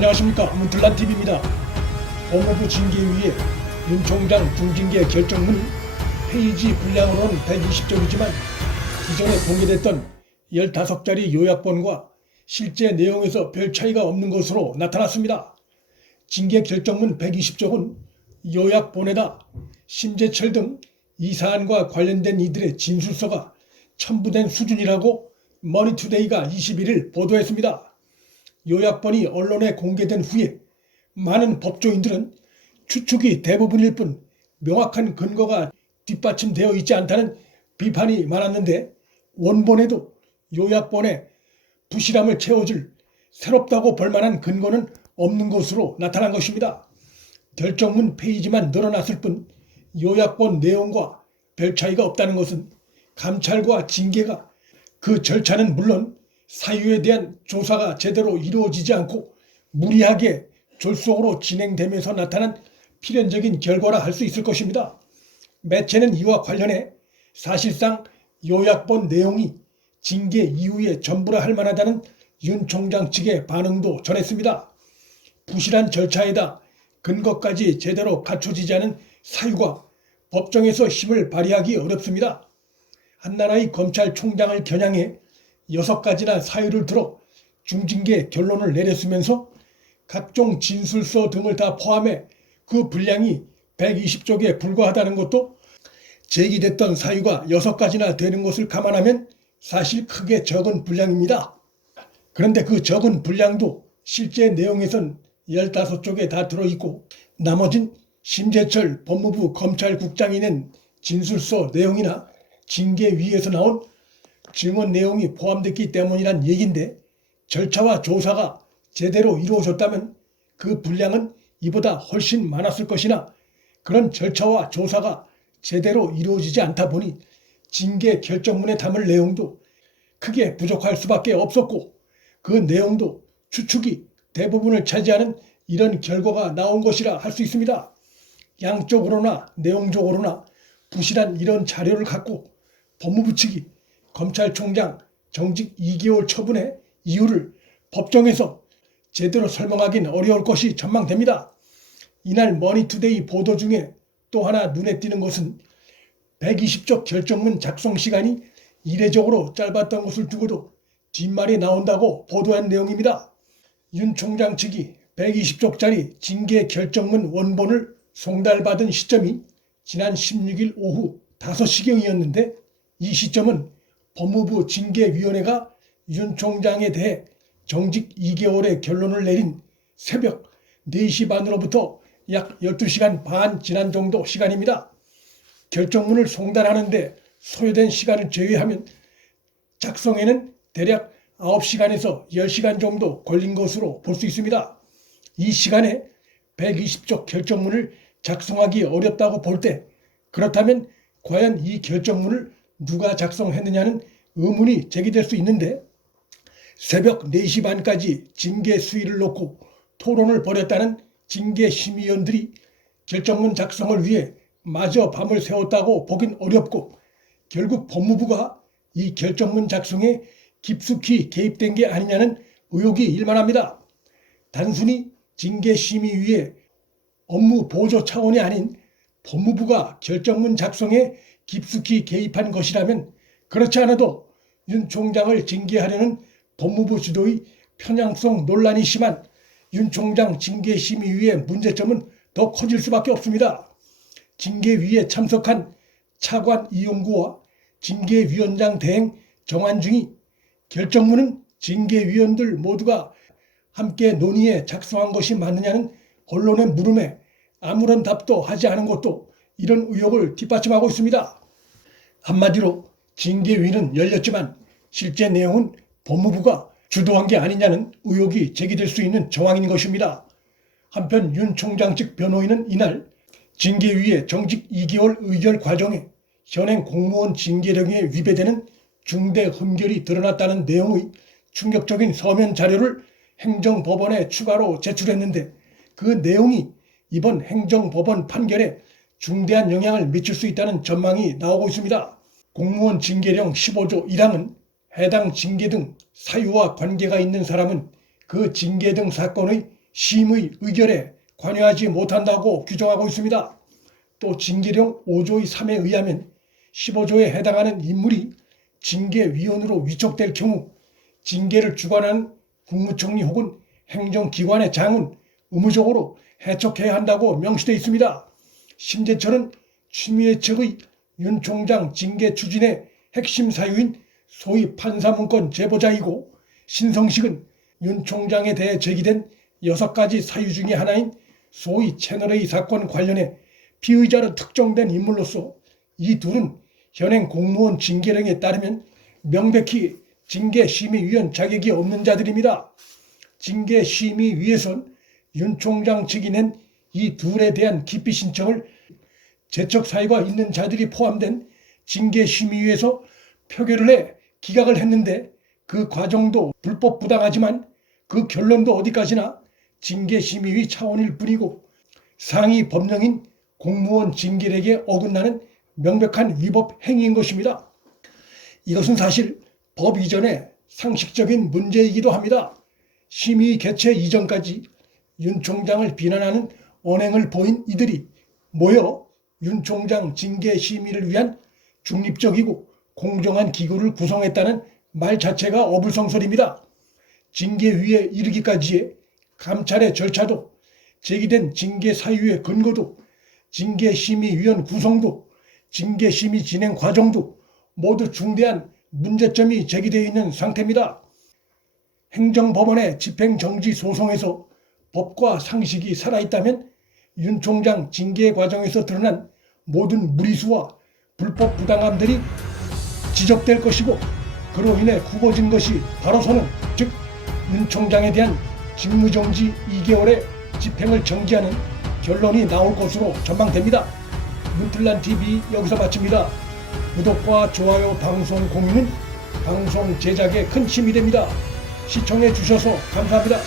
안녕하십니까, 문틀란TV입니다. 법무부 징계위의 윤 총장 중징계 결정문은 페이지 분량으로는 120쪽이지만 기존에 공개됐던 15자리 요약본과 실제 내용에서 별 차이가 없는 것으로 나타났습니다. 징계 결정문 120쪽은 요약본에다 심재철 등 이 사안과 관련된 이들의 진술서가 첨부된 수준이라고 머니투데이가 21일 보도했습니다. 요약본이 언론에 공개된 후에 많은 법조인들은 추측이 대부분일 뿐 명확한 근거가 뒷받침되어 있지 않다는 비판이 많았는데, 원본에도 요약본에 부실함을 채워줄 새롭다고 볼만한 근거는 없는 것으로 나타난 것입니다. 결정문 페이지만 늘어났을 뿐 요약본 내용과 별 차이가 없다는 것은 감찰과 징계가, 그 절차는 물론 사유에 대한 조사가 제대로 이루어지지 않고 무리하게 졸속으로 진행되면서 나타난 필연적인 결과라 할 수 있을 것입니다. 매체는 이와 관련해 사실상 요약본 내용이 징계 이후의 전부라 할 만하다는 윤 총장 측의 반응도 전했습니다. 부실한 절차에다 근거까지 제대로 갖춰지지 않은 사유가 법정에서 힘을 발휘하기 어렵습니다. 한나라의 검찰총장을 겨냥해 6가지나 사유를 들어 중징계 결론을 내렸으면서 각종 진술서 등을 다 포함해 그 분량이 120쪽에 불과하다는 것도 제기됐던 사유가 6가지나 되는 것을 감안하면 사실 크게 적은 분량입니다. 그런데 그 적은 분량도 실제 내용에선 15쪽에 다 들어있고, 나머진 심재철 법무부 검찰국장이 낸 진술서 내용이나 징계위에서 나온 증언 내용이 포함됐기 때문이란 얘기인데, 절차와 조사가 제대로 이루어졌다면 그 분량은 이보다 훨씬 많았을 것이나 그런 절차와 조사가 제대로 이루어지지 않다 보니 징계 결정문에 담을 내용도 크게 부족할 수밖에 없었고, 그 내용도 추측이 대부분을 차지하는 이런 결과가 나온 것이라 할 수 있습니다. 양쪽으로나 내용적으로나 부실한 이런 자료를 갖고 법무부 측이 검찰총장 정직 2개월 처분의 이유를 법정에서 제대로 설명하긴 어려울 것이 전망됩니다. 이날 머니투데이 보도 중에 또 하나 눈에 띄는 것은 120쪽 결정문 작성 시간이 이례적으로 짧았던 것을 두고도 뒷말이 나온다고 보도한 내용입니다. 윤 총장 측이 120쪽짜리 징계 결정문 원본을 송달받은 시점이 지난 16일 오후 5시경이었는데, 이 시점은 법무부 징계위원회가 윤 총장에 대해 정직 2개월의 결론을 내린 새벽 4시 반으로부터 약 12시간 반 지난 정도 시간입니다. 결정문을 송달하는데 소요된 시간을 제외하면 작성에는 대략 9시간에서 10시간 정도 걸린 것으로 볼 수 있습니다. 이 시간에 120쪽 결정문을 작성하기 어렵다고 볼 때, 그렇다면 과연 이 결정문을 누가 작성했느냐는 의문이 제기될 수 있는데, 새벽 4시 반까지 징계 수위를 놓고 토론을 벌였다는 징계 심의위원들이 결정문 작성을 위해 마저 밤을 새웠다고 보긴 어렵고, 결국 법무부가 이 결정문 작성에 깊숙이 개입된 게 아니냐는 의혹이 일만합니다. 단순히 징계심의위의 업무 보조 차원이 아닌 법무부가 결정문 작성에 깊숙이 개입한 것이라면, 그렇지 않아도 윤 총장을 징계하려는 법무부 주도의 편향성 논란이 심한 윤 총장 징계심의위의 문제점은 더 커질 수밖에 없습니다. 징계위에 참석한 차관 이용구와 징계위원장 대행 정한중이 결정문은 징계위원들 모두가 함께 논의해 작성한 것이 맞느냐는 언론의 물음에 아무런 답도 하지 않은 것도 이런 의혹을 뒷받침하고 있습니다. 한마디로 징계위는 열렸지만 실제 내용은 법무부가 주도한 게 아니냐는 의혹이 제기될 수 있는 정황인 것입니다. 한편 윤 총장 측 변호인은 이날 징계위의 정직 2개월 의결 과정에 현행 공무원 징계령에 위배되는 중대 흠결이 드러났다는 내용의 충격적인 서면 자료를 행정법원에 추가로 제출했는데, 그 내용이 이번 행정법원 판결에 중대한 영향을 미칠 수 있다는 전망이 나오고 있습니다. 공무원 징계령 15조 1항은 해당 징계 등 사유와 관계가 있는 사람은 그 징계 등 사건의 심의 의결에 관여하지 못한다고 규정하고 있습니다. 또 징계령 5조의 3에 의하면 15조에 해당하는 인물이 징계위원으로 위촉될 경우 징계를 주관하는 국무총리 혹은 행정기관의 장은 의무적으로 해촉해야 한다고 명시되어 있습니다. 심재철은 추미애 측의 윤 총장 징계 추진의 핵심 사유인 소위 판사문건 제보자이고, 신성식은 윤 총장에 대해 제기된 6가지 사유 중의 하나인 소위 채널A 사건 관련해 피의자로 특정된 인물로서 이 둘은 현행 공무원 징계령에 따르면 명백히 징계심의위원 자격이 없는 자들입니다. 징계심의위에선 윤 총장 측이 낸 이 둘에 대한 기피 신청을 재척 사유가 있는 자들이 포함된 징계심의위에서 표결을 해 기각을 했는데, 그 과정도 불법 부당하지만 그 결론도 어디까지나 징계심의위 차원일 뿐이고 상위 법령인 공무원 징계력에 어긋나는 명백한 위법 행위인 것입니다. 이것은 사실 법 이전의 상식적인 문제이기도 합니다. 심의 개최 이전까지 윤 총장을 비난하는 언행을 보인 이들이 모여 윤 총장 징계 심의를 위한 중립적이고 공정한 기구를 구성했다는 말 자체가 어불성설입니다. 징계위에 이르기까지의 감찰의 절차도, 제기된 징계 사유의 근거도, 징계심의위원 구성도, 징계심의 진행 과정도 모두 중대한 문제점이 제기되어 있는 상태입니다. 행정법원의 집행정지 소송에서 법과 상식이 살아있다면 윤 총장 징계 과정에서 드러난 모든 무리수와 불법 부당함들이 지적될 것이고, 그로 인해 굳어진 것이 바로서는 즉 윤 총장에 대한 직무정지 2개월의 집행을 정지하는 결론이 나올 것으로 전망됩니다. 문틀란TV 여기서 마칩니다. 구독과 좋아요, 방송 공유는 방송 제작에 큰 힘이 됩니다. 시청해 주셔서 감사합니다.